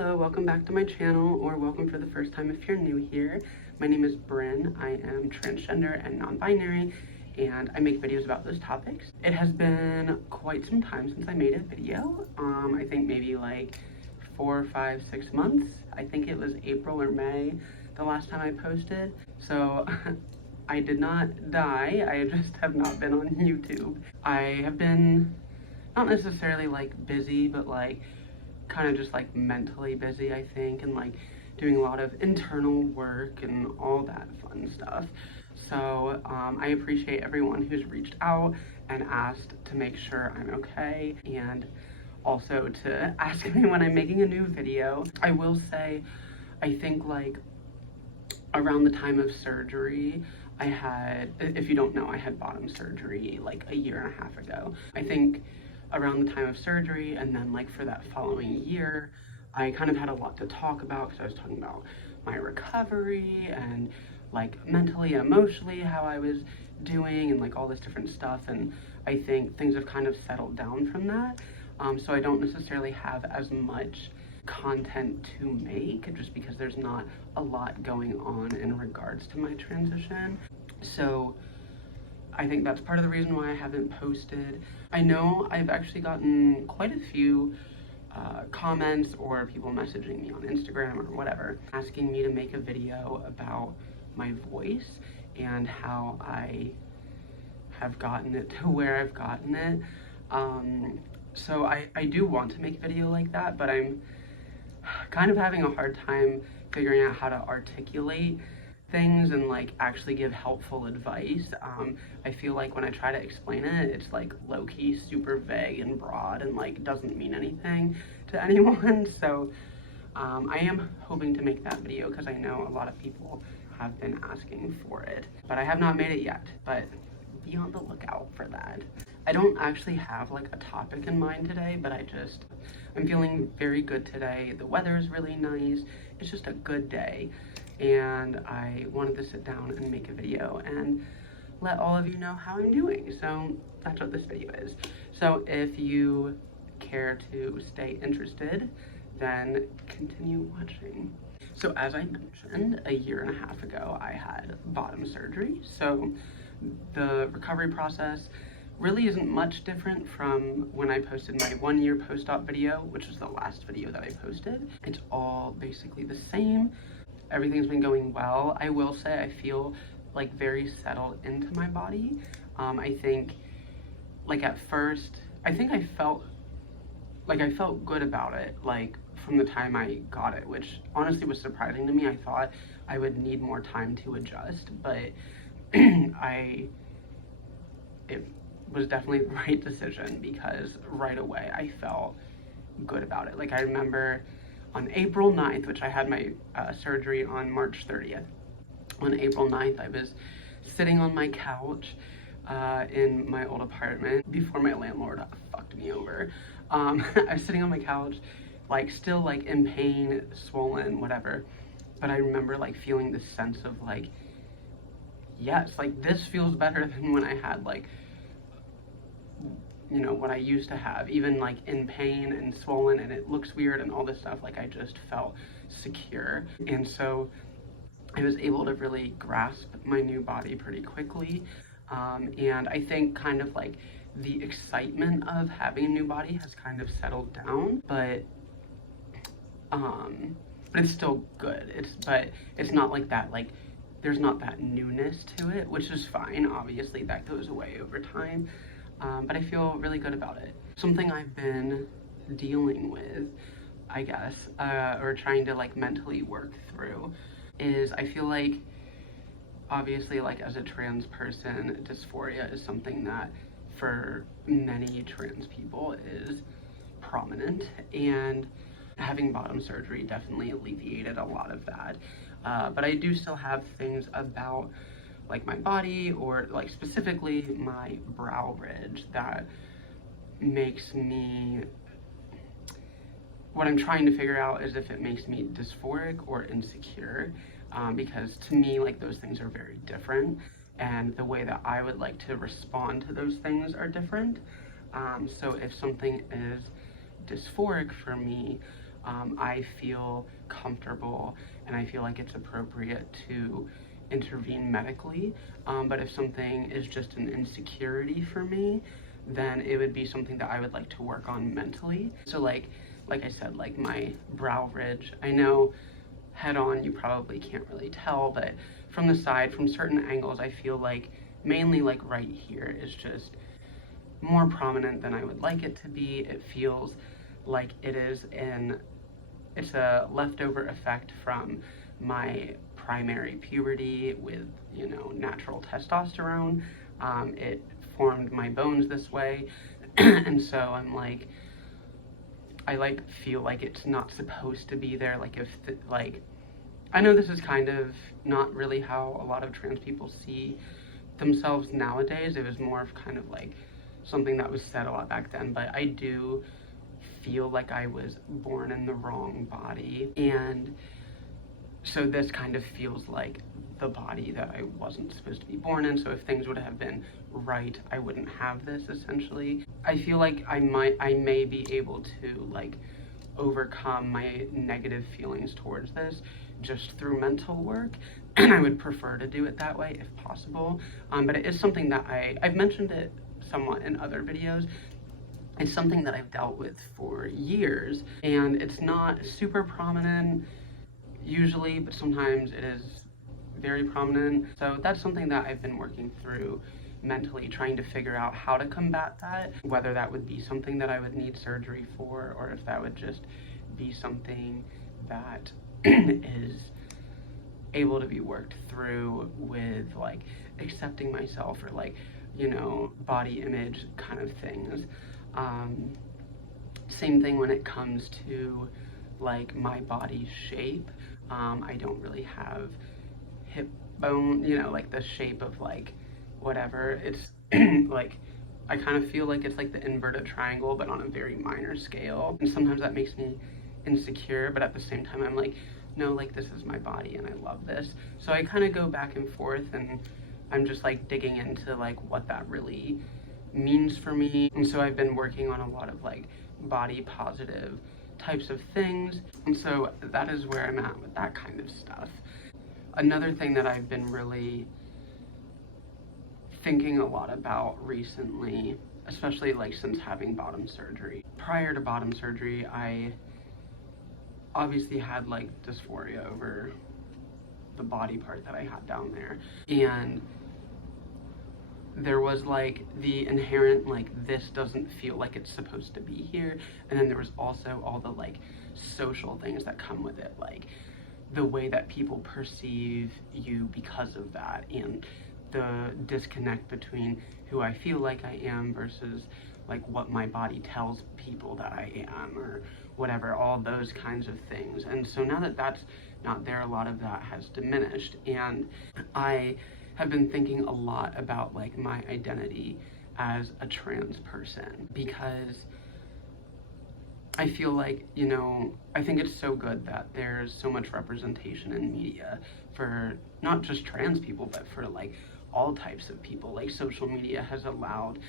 Hello, welcome back to my channel, or welcome for the first time if you're new here. My name is Bryn. I am transgender and non-binary, and I make videos about those topics. It has been quite some time since I made a video. I think maybe like 4, 5, 6 months. I think it was April or May the last time I posted. So I did not die, I just have not been on YouTube. I have been not necessarily like busy, but like kind of just like mentally busy, I think, and like doing a lot of internal work and all that fun stuff. So I appreciate everyone who's reached out and asked to make sure I'm okay, and also to ask me when I'm making a new video. I will say, I think like around the time of surgery, I had, if you don't know, I had bottom surgery like a year and a half ago. I think around the time of surgery, and then like for that following year, I kind of had a lot to talk about because I was talking about my recovery and like mentally and emotionally how I was doing and like all this different stuff. And I think things have kind of settled down from that. So I don't necessarily have as much content to make just because there's not a lot going on in regards to my transition. So I think that's part of the reason why I haven't posted. I know I've actually gotten quite a few comments or people messaging me on Instagram or whatever, asking me to make a video about my voice and how I have gotten it to where I've gotten it. So I do want to make a video like that, but I'm kind of having a hard time figuring out how to articulate things and like actually give helpful advice. I feel like when I try to explain it, it's like low-key super vague and broad and like doesn't mean anything to anyone. So I am hoping to make that video because I know a lot of people have been asking for it, but I have not made it yet, but be on the lookout for that. I don't actually have like a topic in mind today, but I'm feeling very good today. The weather is really nice. It's just a good day. And I wanted to sit down and make a video and let all of you know how I'm doing. So that's what this video is. So if you care to stay interested, then continue watching. So as I mentioned, a year and a half ago, I had bottom surgery. So the recovery process really isn't much different from when I posted my 1-year post-op video, which was the last video that I posted. It's all basically the same. Everything's been going well. I will say I feel like very settled into my body. I think like at first, I think I felt good about it, like from the time I got it, which honestly was surprising to me. I thought I would need more time to adjust, but it was definitely the right decision because right away I felt good about it. Like I remember on April 9th, which I had my surgery on March 30th. On April 9th, I was sitting on my couch in my old apartment before my landlord fucked me over. I was sitting on my couch, like still like in pain, swollen, whatever. But I remember like feeling this sense of like, yes, like this feels better than when I had like, you know, what I used to have, even like in pain and swollen and it looks weird and all this stuff. Like I just felt secure. And so I was able to really grasp my new body pretty quickly. And I think kind of like the excitement of having a new body has kind of settled down, but it's still good. But it's not like that, like there's not that newness to it, which is fine. Obviously that goes away over time. But I feel really good about it. Something I've been dealing with, I guess, or trying to like mentally work through is I feel like, obviously like as a trans person, dysphoria is something that for many trans people is prominent, and having bottom surgery definitely alleviated a lot of that. But I do still have things about like my body, or like specifically my brow ridge, that makes me, what I'm trying to figure out is if it makes me dysphoric or insecure, because to me like those things are very different, and the way that I would like to respond to those things are different. So if something is dysphoric for me, I feel comfortable and I feel like it's appropriate to intervene medically. But if something is just an insecurity for me, then it would be something that I would like to work on mentally. So like I said, like my brow ridge, I know head on you probably can't really tell, but from the side, from certain angles, I feel like mainly like right here is just more prominent than I would like it to be. It feels like it's a leftover effect from my primary puberty with, you know, natural testosterone. It formed my bones this way. And so I'm like, I like feel like it's not supposed to be there. Like if like, I know this is kind of not really how a lot of trans people see themselves nowadays. It was more of kind of like something that was said a lot back then, but I do feel like I was born in the wrong body. And so this kind of feels like the body that I wasn't supposed to be born in. So if things would have been right, I wouldn't have this essentially. I feel like I may be able to like overcome my negative feelings towards this just through mental work. And I would prefer to do it that way if possible. But it is something that I've mentioned it somewhat in other videos. It's something that I've dealt with for years, and it's not super prominent usually, but sometimes it is very prominent. So that's something that I've been working through mentally, trying to figure out how to combat that, whether that would be something that I would need surgery for, or if that would just be something that is able to be worked through with like accepting myself, or like, you know, body image kind of things. Same thing when it comes to like my body shape. I don't really have hip bone, you know, like the shape of like whatever. It's like I kind of feel like it's like the inverted triangle, but on a very minor scale. And sometimes that makes me insecure, but at the same time, I'm like, no, like this is my body and I love this. So I kind of go back and forth, and I'm just like digging into like what that really means for me. And so I've been working on a lot of like body positive types of things. And so that is where I'm at with that kind of stuff. Another thing that I've been really thinking a lot about recently, especially like since having bottom surgery. Prior to bottom surgery, I obviously had like dysphoria over the body part that I had down there. And there was like the inherent like this doesn't feel like it's supposed to be here, and then there was also all the like social things that come with it, like the way that people perceive you because of that, and the disconnect between who I feel like I am versus like what my body tells people that I am, or whatever, all those kinds of things. And so now that that's not there, a lot of that has diminished, and I have been thinking a lot about like my identity as a trans person, because I feel like, you know, I think it's so good that there's so much representation in media for not just trans people, but for like all types of people. Like social media has allowed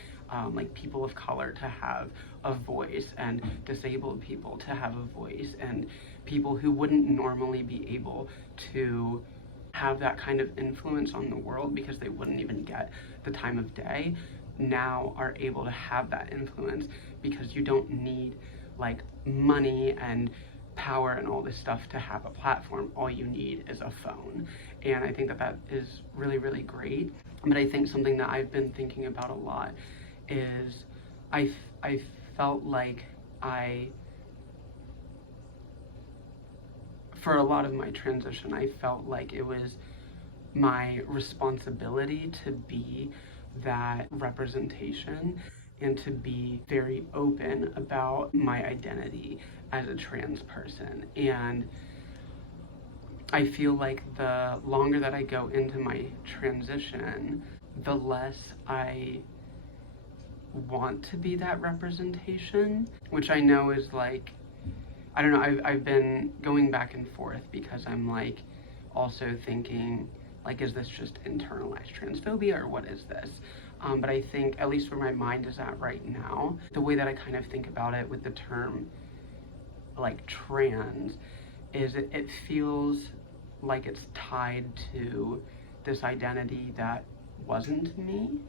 like people of color to have a voice, and disabled people to have a voice, and people who wouldn't normally be able to have that kind of influence on the world because they wouldn't even get the time of day, now are able to have that influence, because you don't need like money and power and all this stuff to have a platform. All you need is a phone. And I think that that is really, really great. But I think something that I've been thinking about a lot is I felt like for a lot of my transition, I felt like it was my responsibility to be that representation and to be very open about my identity as a trans person. And I feel like the longer that I go into my transition, the less I want to be that representation, which I know is like, I don't know, I've been going back and forth, because I'm like also thinking like, is this just internalized transphobia, or what is this? But I think, at least where my mind is at right now, the way that I kind of think about it with the term like trans is it feels like it's tied to this identity that wasn't me.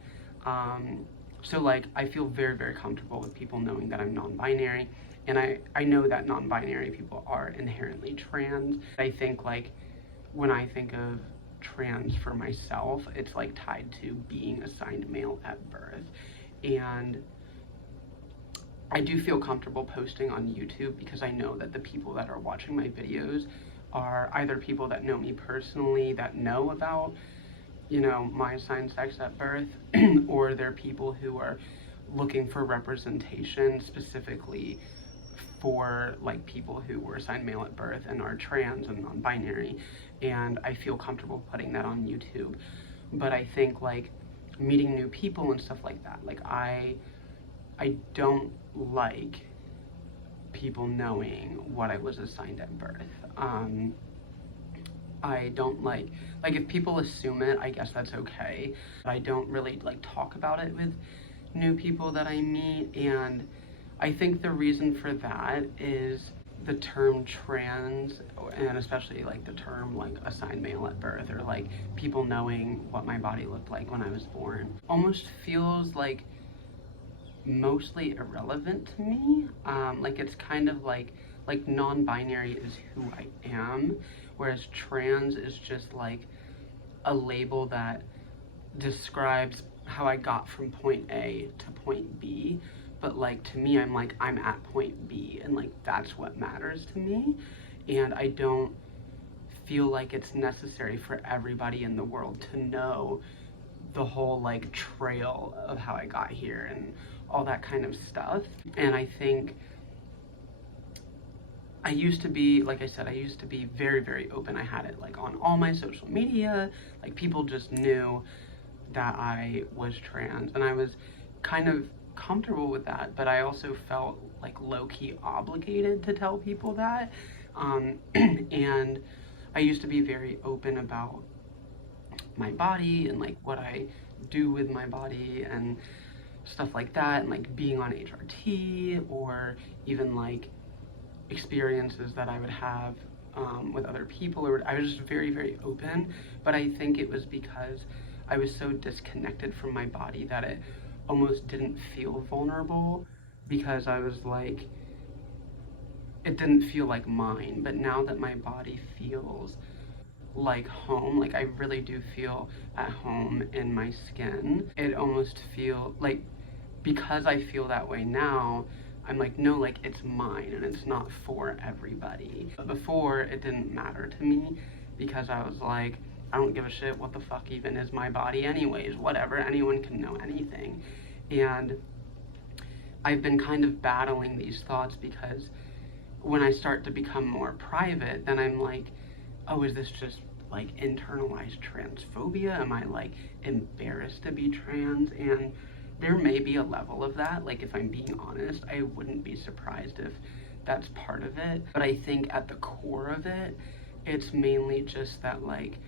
So like I feel very, very comfortable with people knowing that I'm non-binary, and I know that non-binary people are inherently trans. I think like when I think of trans for myself, it's like tied to being assigned male at birth. And I do feel comfortable posting on YouTube because I know that the people that are watching my videos are either people that know me personally, that know about, you know, my assigned sex at birth, or they're people who are looking for representation specifically for like people who were assigned male at birth and are trans and non-binary, and I feel comfortable putting that on YouTube. But I think like meeting new people and stuff like that, like I don't like people knowing what I was assigned at birth. I don't like if people assume it, I guess that's okay. I don't really like talk about it with new people that I meet, and I think the reason for that is the term trans, and especially like the term like assigned male at birth, or like people knowing what my body looked like when I was born, almost feels like mostly irrelevant to me. Like it's kind of like non-binary is who I am, whereas trans is just like a label that describes how I got from point A to point B. But like to me, I'm like, I'm at point B, and like that's what matters to me. And I don't feel like it's necessary for everybody in the world to know the whole like trail of how I got here and all that kind of stuff. And I think I used to be, like I said, I used to be very, very open. I had it like on all my social media, like people just knew that I was trans, and I was kind of comfortable with that, but I also felt like low-key obligated to tell people that. And I used to be very open about my body and like what I do with my body and stuff like that, and like being on HRT, or even like experiences that I would have with other people, or I was just very, very open. But I think it was because I was so disconnected from my body that it almost didn't feel vulnerable, because I was like, it didn't feel like mine. But now that my body feels like home, like I really do feel at home in my skin, it almost feel like, because I feel that way now, I'm like, no, like it's mine and it's not for everybody. But before, it didn't matter to me, because I was like, I don't give a shit, what the fuck even is my body anyways, whatever, anyone can know anything. And I've been kind of battling these thoughts, because when I start to become more private, then I'm like, oh, is this just like internalized transphobia? Am I like embarrassed to be trans? And there may be a level of that. Like, if I'm being honest, I wouldn't be surprised if that's part of it. But I think at the core of it, it's mainly just that like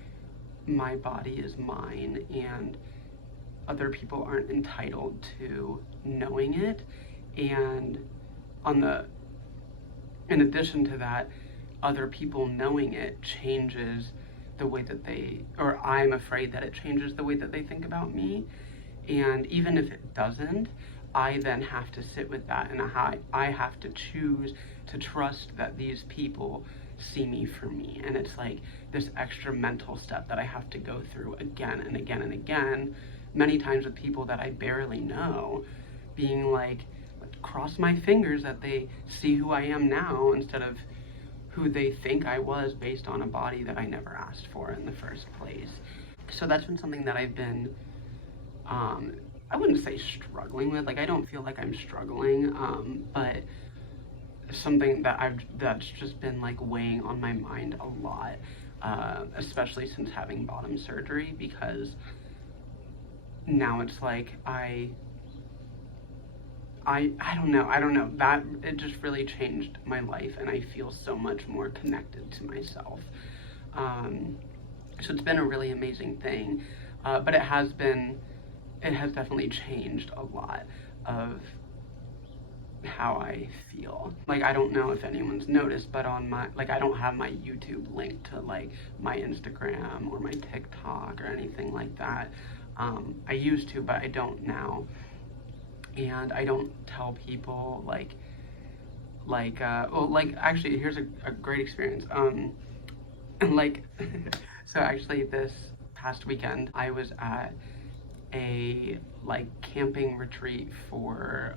my body is mine, and other people aren't entitled to knowing it. And in addition to that, other people knowing it changes the way that or I'm afraid that it changes the way that they think about me. And even if it doesn't, I then have to sit with that, and I have to choose to trust that these people see me for me. And it's like this extra mental step that I have to go through again and again and again, many times with people that I barely know, being like, cross my fingers that they see who I am now instead of who they think I was based on a body that I never asked for in the first place. So that's been something that I've been, I wouldn't say struggling with, like I don't feel like I'm struggling, but something that's just been like weighing on my mind a lot, especially since having bottom surgery, because now it's like I don't know, that it just really changed my life, and I feel so much more connected to myself. So it's been a really amazing thing, but it has definitely changed a lot of how I feel. Like, I don't know if anyone's noticed, but on my, like, I don't have my YouTube linked to like my Instagram or my TikTok or anything like that. I used to, but I don't now. And I don't tell people well, like, actually, here's a great experience. Like, so actually this past weekend, I was at a like camping retreat for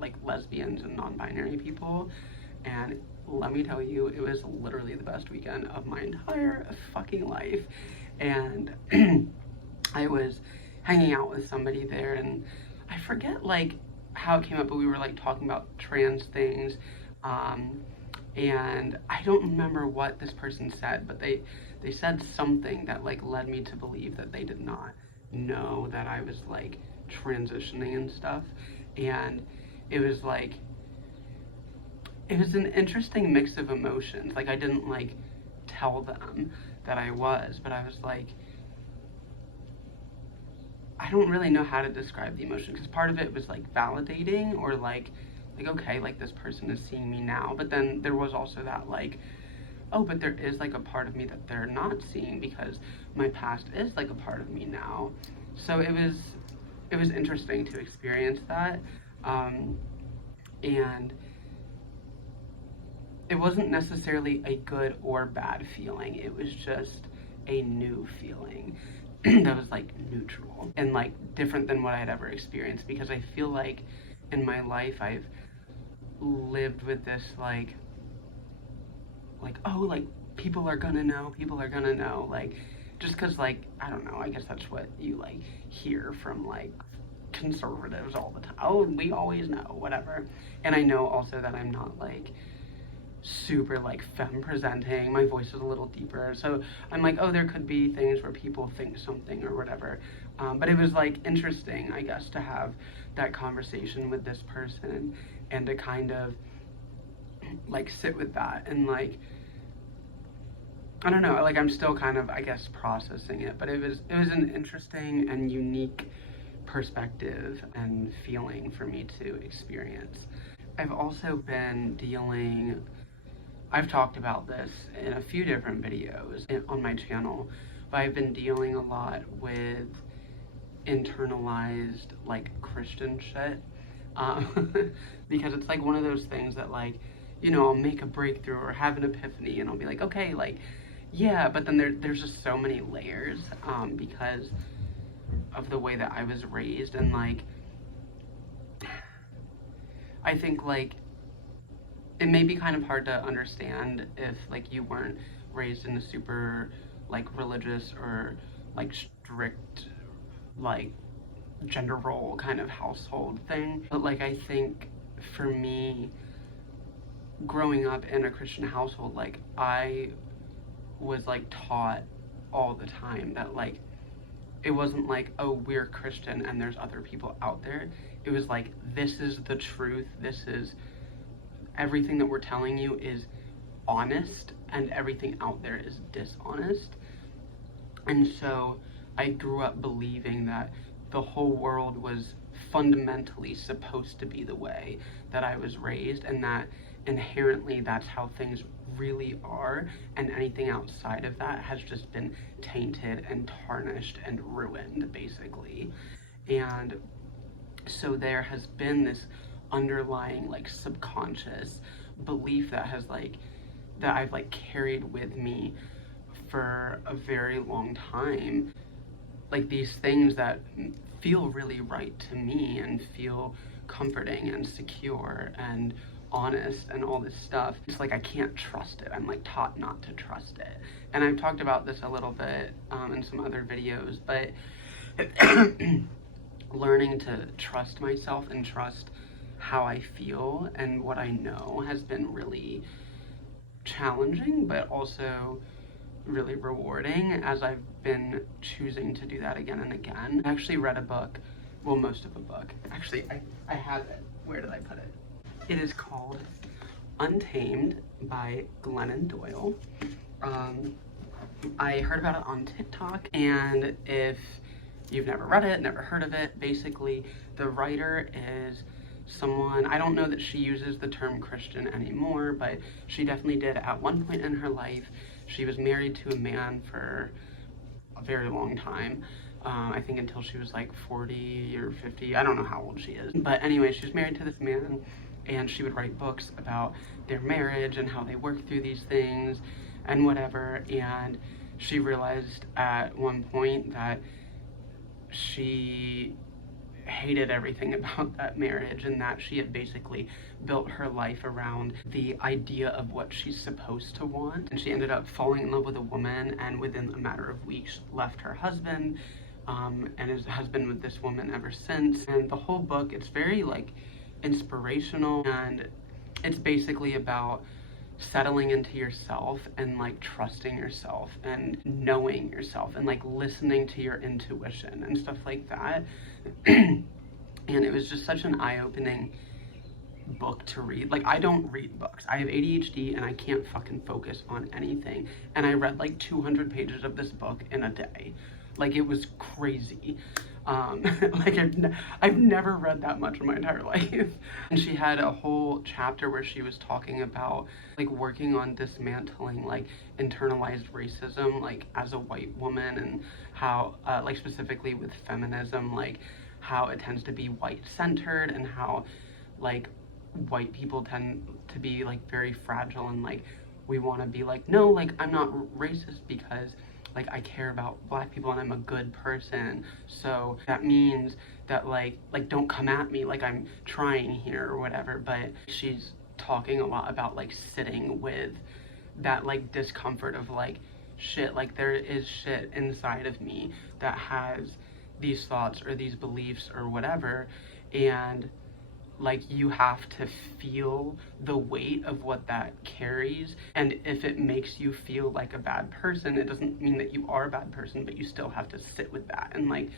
like lesbians and non-binary people, and let me tell you, it was literally the best weekend of my entire fucking life. And I was hanging out with somebody there, and I forget like how it came up, but we were like talking about trans things. um, and I don't remember what this person said, but they said something that like led me to believe that they did not know that I was like transitioning and stuff. And it was like, it was an interesting mix of emotions. Like, I didn't like tell them that I was, but I was like, I don't really know how to describe the emotion, because part of it was like validating, or like okay, like this person is seeing me now. But then there was also that like, oh, but there is like a part of me that they're not seeing, because my past is like a part of me now. So it was interesting to experience that. And it wasn't necessarily a good or bad feeling. It was just a new feeling that was like neutral and like different than what I had ever experienced, because I feel like in my life I've lived with this like oh, like people are gonna know, like, just because like, I don't know, I guess that's what you like hear from like conservatives all the time. Oh, we always know, whatever. And I know also that I'm not like super like femme presenting. My voice is a little deeper, so I'm like, oh, there could be things where people think something or whatever. But it was like interesting, I guess, to have that conversation with this person, and to kind of like sit with that, and like, I don't know, like, I'm still kind of, I guess, processing it, but it was an interesting and unique perspective and feeling for me to experience. I've also been dealing, I've talked about this in a few different videos on my channel, but I've been dealing a lot with internalized like Christian shit. Because it's like one of those things that, like, you know, I'll make a breakthrough or have an epiphany, and I'll be like, okay, like, yeah, but then there's just so many layers, because of the way that I was raised. And like, I think like it may be kind of hard to understand if like you weren't raised in a super like religious or like strict like gender role kind of household thing. But like, I think for me, growing up in a Christian household, like, I was like taught all the time that like, it wasn't like, oh, we're Christian and there's other people out there. It was like, this is the truth, this is everything that we're telling you is honest, and everything out there is dishonest. And so I grew up believing that the whole world was fundamentally supposed to be the way that I was raised, and that inherently that's how things really are, and anything outside of that has just been tainted and tarnished and ruined, basically. And so there has been this underlying like subconscious belief that has like, that I've like carried with me for a very long time. Like, these things that feel really right to me and feel comforting and secure and honest and all this stuff. It's like, I can't trust it. I'm like taught not to trust it. And I've talked about this a little bit in some other videos, but learning to trust myself and trust how I feel and what I know has been really challenging, but also really rewarding, as I've been choosing to do that again and again. I actually read a book, well, most of a book. Actually, I have it. Where did I put it? It is called Untamed by Glennon Doyle. I heard about it on TikTok, and if you've never read it, never heard of it, basically the writer is someone, I don't know that she uses the term Christian anymore, but she definitely did at one point in her life. She was married to a man for a very long time. I think until she was like 40 or 50. I don't know how old she is. But anyway, she was married to this man, and she would write books about their marriage and how they work through these things and whatever. And she realized at one point that she hated everything about that marriage, and that she had basically built her life around the idea of what she's supposed to want. And she ended up falling in love with a woman, and within a matter of weeks left her husband, and has been with this woman ever since. And the whole book, it's very like inspirational, and it's basically about settling into yourself and like trusting yourself and knowing yourself and like listening to your intuition and stuff like that. And it was just such an eye-opening book to read. Like, I don't read books. I have ADHD and I can't fucking focus on anything. And I read like 200 pages of this book in a day. Like, it was crazy. Like I've never read that much in my entire life. And she had a whole chapter where she was talking about like working on dismantling like internalized racism, like as a white woman, and how like specifically with feminism, like how it tends to be white centered, and how like white people tend to be like very fragile, and like we want to be like, no, like I'm not racist because like I care about black people and I'm a good person, so that means that like don't come at me, like I'm trying here or whatever. But she's talking a lot about like sitting with that like discomfort of like, shit, like there is shit inside of me that has these thoughts or these beliefs or whatever, and like you have to feel the weight of what that carries. And if it makes you feel like a bad person, it doesn't mean that you are a bad person, but you still have to sit with that. And like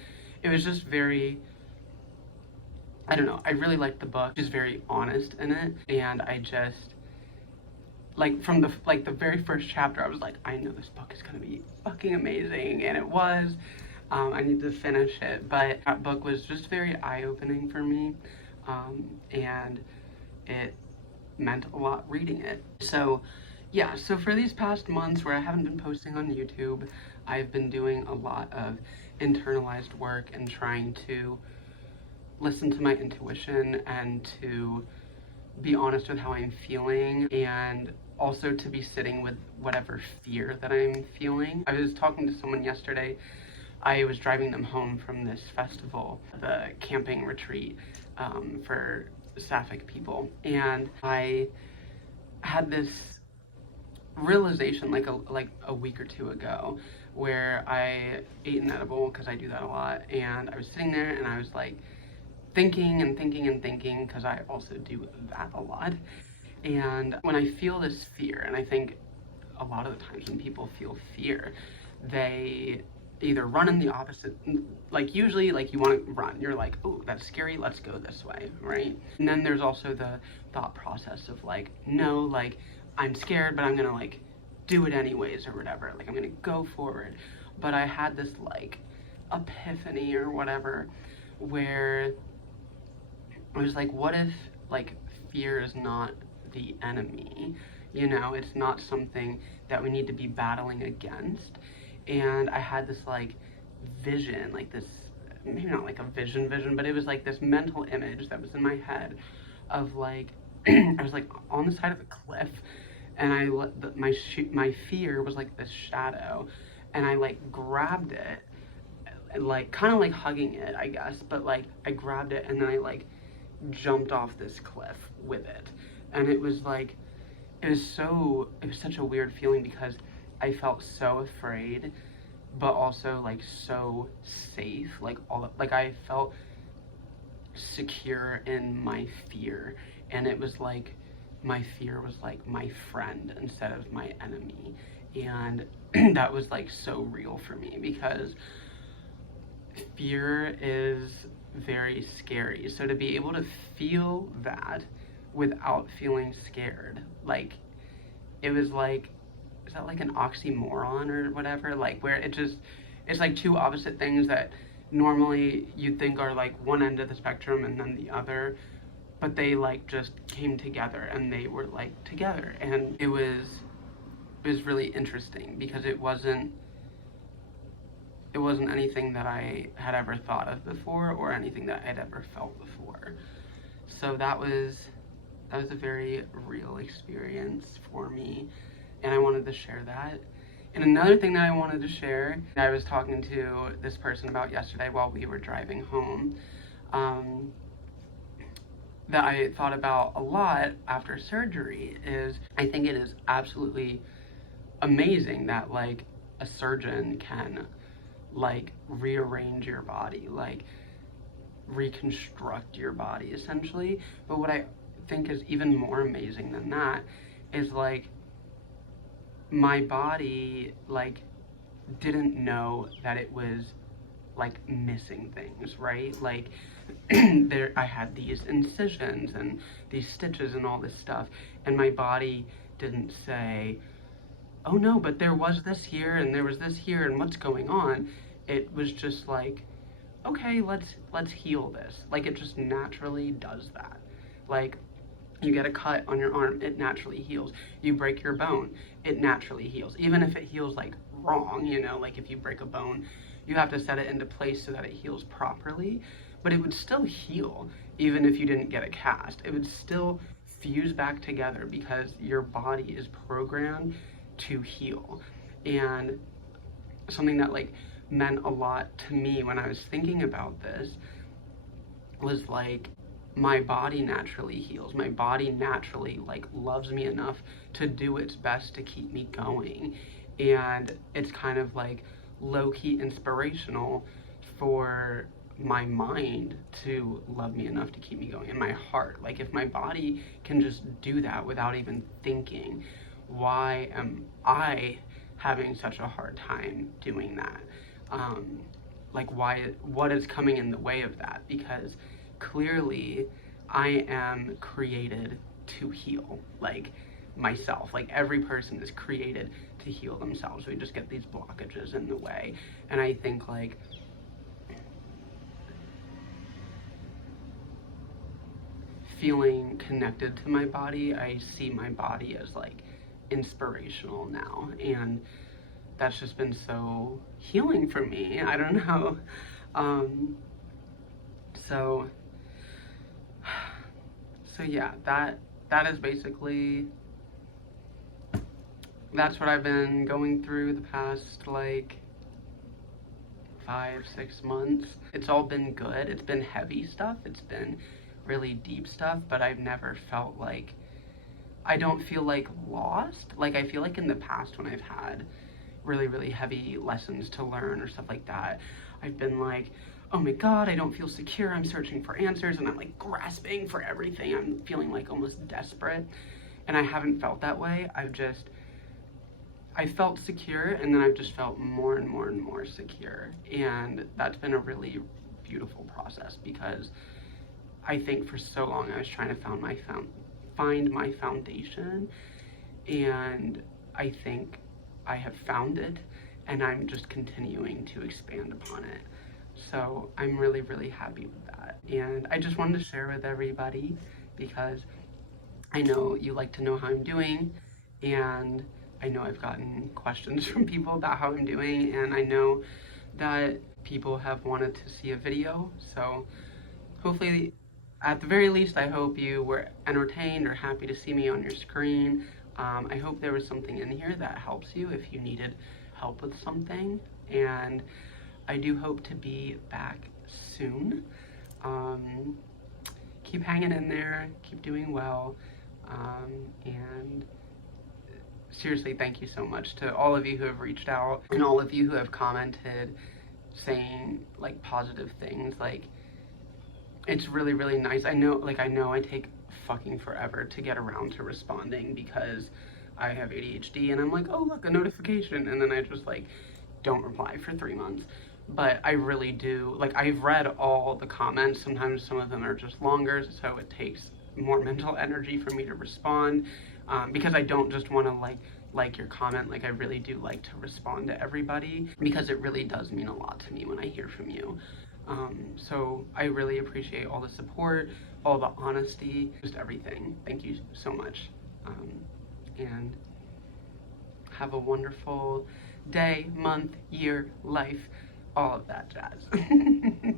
it was just very, I don't know, I really liked the book. She's very honest in it, and I just like from the very first chapter I was like, I know this book is gonna be fucking amazing, and it was. I need to finish it, but that book was just very eye-opening for me. And it meant a lot reading it. So yeah, so for these past months where I haven't been posting on YouTube, I've been doing a lot of internalized work and trying to listen to my intuition and to be honest with how I'm feeling, and also to be sitting with whatever fear that I'm feeling. I was talking to someone yesterday. I was driving them home from this festival, the camping retreat for Sapphic people, and I had this realization like a week or two ago where I ate an edible, because I do that a lot, and I was sitting there and I was like thinking and thinking and thinking, because I also do that a lot. And when I feel this fear, and I think a lot of the times when people feel fear, they either run in the opposite, like usually like you want to run, you're like, oh, that's scary, let's go this way, right? And then there's also the thought process of like, no, like I'm scared, but I'm gonna like do it anyways or whatever, like I'm gonna go forward. But I had this like epiphany or whatever where I was like, what if like fear is not the enemy? You know, it's not something that we need to be battling against. And I had this like vision, like this, maybe not like a vision, but it was like this mental image that was in my head of like, I was like on the side of a cliff, and my fear was like this shadow, and I like grabbed it, like kind of like hugging it, I guess, but like I grabbed it and then I like jumped off this cliff with it. And it was like, it was such a weird feeling, because I felt so afraid, but also like so safe, like I felt secure in my fear. And it was like my fear was like my friend instead of my enemy. And that was like so real for me, because fear is very scary. So to be able to feel that without feeling scared, like it was like, is that like an oxymoron or whatever? Like where it's like two opposite things that normally you'd think are like one end of the spectrum and then the other. but they like just came together and they were like together, and it was really interesting because it wasn't anything that I had ever thought of before or anything that I'd ever felt before. So that was a very real experience for me, and I wanted to share that. And another thing that I wanted to share, I was talking to this person about yesterday while we were driving home, that I thought about a lot after surgery is I think it is absolutely amazing that like a surgeon can like rearrange your body, like reconstruct your body essentially. But what I think is even more amazing than that is like my body like didn't know that it was like missing things, right? Like there I had these incisions and these stitches and all this stuff, and my body didn't say, oh no, but there was this here and there was this here and what's going on. It was just like, okay, let's heal this. Like it just naturally does that. Like you get a cut on your arm, it naturally heals. You break your bone, it naturally heals. Even if it heals like wrong, you know, like if you break a bone, you have to set it into place so that it heals properly, but it would still heal even if you didn't get a cast. It would still fuse back together because your body is programmed to heal. And something that like meant a lot to me when I was thinking about this was like my body naturally heals. My body naturally like loves me enough to do its best to keep me going. And it's kind of like low-key inspirational for my mind to love me enough to keep me going, and my heart. Like if my body can just do that without even thinking, why am I having such a hard time doing that? Like what is coming in the way of that? Because clearly I am created to heal, like myself. Like every person is created to heal themselves. We just get these blockages in the way. And I think like feeling connected to my body, I see my body as like inspirational now, and that's just been so healing for me. I don't know. So yeah, that is basically, that's what I've been going through the past like 5-6 months. It's all been good. It's been heavy stuff. It's been really deep stuff, but I've never felt like, I don't feel like lost. Like I feel like in the past when I've had really, really heavy lessons to learn or stuff like that, I've been like, oh my God, I don't feel secure. I'm searching for answers and I'm like grasping for everything. I'm feeling like almost desperate. And I haven't felt that way. I felt secure, and then I've just felt more and more and more secure. And that's been a really beautiful process because I think for so long I was trying to find my foundation, and I think I have found it, and I'm just continuing to expand upon it. So I'm really, really happy with that. And I just wanted to share with everybody because I know you like to know how I'm doing, and I know I've gotten questions from people about how I'm doing, and I know that people have wanted to see a video. So hopefully, at the very least, I hope you were entertained or happy to see me on your screen. I hope there was something in here that helps you if you needed help with something. And I do hope to be back soon. Keep hanging in there, keep doing well, and seriously, thank you so much to all of you who have reached out and all of you who have commented saying like positive things. Like it's really, really nice. I know I take fucking forever to get around to responding because I have ADHD and I'm like, oh look, a notification, and then I just like don't reply for 3 months. But I really do, like I've read all the comments. Sometimes some of them are just longer, so it takes more mental energy for me to respond, because I don't just want to like your comment. Like I really do like to respond to everybody because it really does mean a lot to me when I hear from you. So I really appreciate all the support, all the honesty, just everything. Thank you so much. And have a wonderful day, month, year, life, all of that jazz.